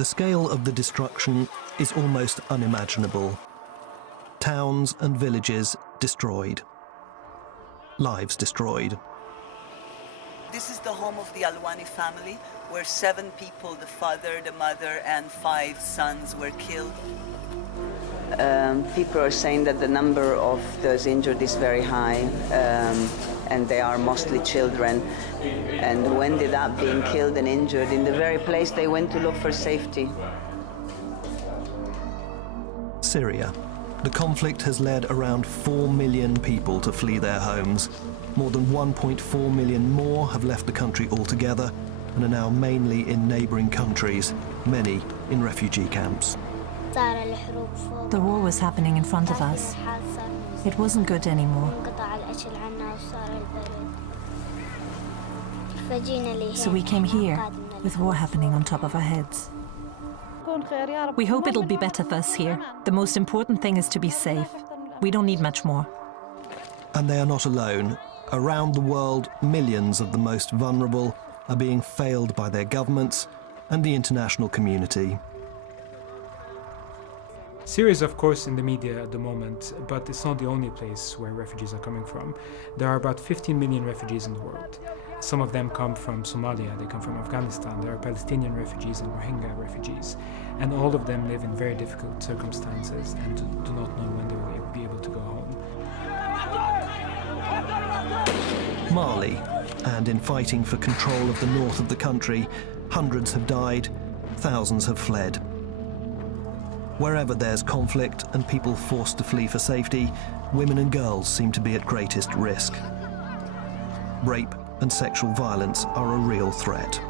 The scale of the destruction is almost unimaginable. Towns and villages destroyed. Lives destroyed. This is the home of the Alwani family, where 7 people, the father, the mother, and 5 sons were killed. People are saying that the number of those injured is very high, and they are mostly children. And when they ended up being killed and injured in the very place they went to look for safety. Syria. The conflict has led around 4 million people to flee their homes. More than 1.4 million more have left the country altogether and are now mainly in neighbouring countries, many in refugee camps. The war was happening in front of us. It wasn't good anymore. So we came here, with war happening on top of our heads. We hope it'll be better for us here. The most important thing is to be safe. We don't need much more. And they are not alone. Around the world, millions of the most vulnerable are being failed by their governments and the international community. Syria is, of course, in the media at the moment, but it's not the only place where refugees are coming from. There are about 15 million refugees in the world. Some of them come from Somalia, they come from Afghanistan, there are Palestinian refugees and Rohingya refugees, and all of them live in very difficult circumstances and do not know when they will be able to go home. Mali, and in fighting for control of the north of the country, hundreds have died, thousands have fled. Wherever there's conflict and people forced to flee for safety, women and girls seem to be at greatest risk. Rape and sexual violence are a real threat.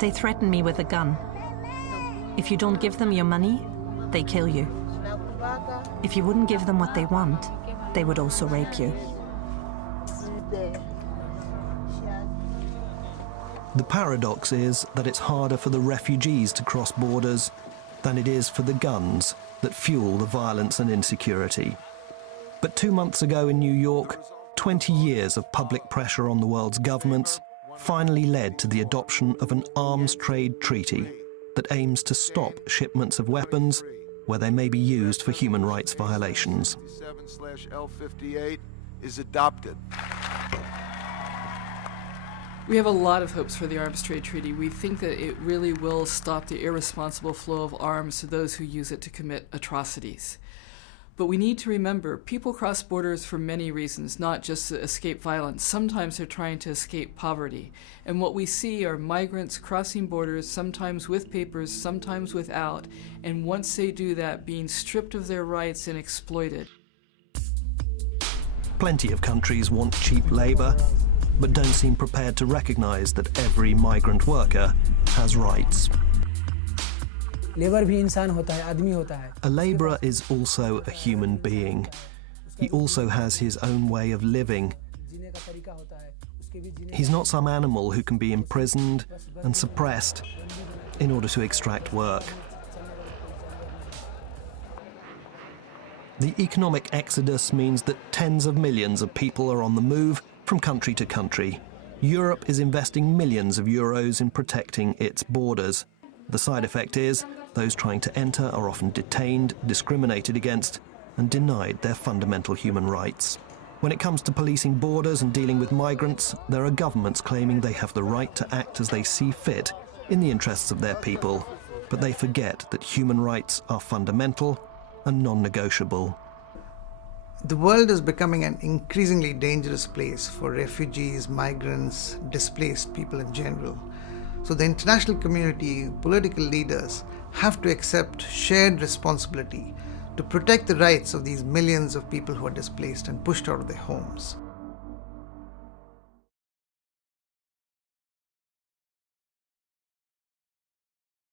They threaten me with a gun. If you don't give them your money, they kill you. If you wouldn't give them what they want, they would also rape you. The paradox is that it's harder for the refugees to cross borders than it is for the guns that fuel the violence and insecurity. But 2 months ago in New York, 20 years of public pressure on the world's governments finally led to the adoption of an arms trade treaty that aims to stop shipments of weapons where they may be used for human rights violations. 7/L58 is adopted. We have a lot of hopes for the Arms Trade Treaty. We think that it really will stop the irresponsible flow of arms to those who use it to commit atrocities. But we need to remember, people cross borders for many reasons, not just to escape violence. Sometimes they're trying to escape poverty. And what we see are migrants crossing borders, sometimes with papers, sometimes without, and once they do that, being stripped of their rights and exploited. Plenty of countries want cheap labour, but don't seem prepared to recognise that every migrant worker has rights. A labourer is also a human being. He also has his own way of living. He's not some animal who can be imprisoned and suppressed in order to extract work. The economic exodus means that tens of millions of people are on the move from country to country. Europe is investing millions of euros in protecting its borders. The side effect is those trying to enter are often detained, discriminated against, and denied their fundamental human rights. When it comes to policing borders and dealing with migrants, there are governments claiming they have the right to act as they see fit in the interests of their people, but they forget that human rights are fundamental and non-negotiable. The world is becoming an increasingly dangerous place for refugees, migrants, displaced people in general. So the international community, political leaders, have to accept shared responsibility to protect the rights of these millions of people who are displaced and pushed out of their homes.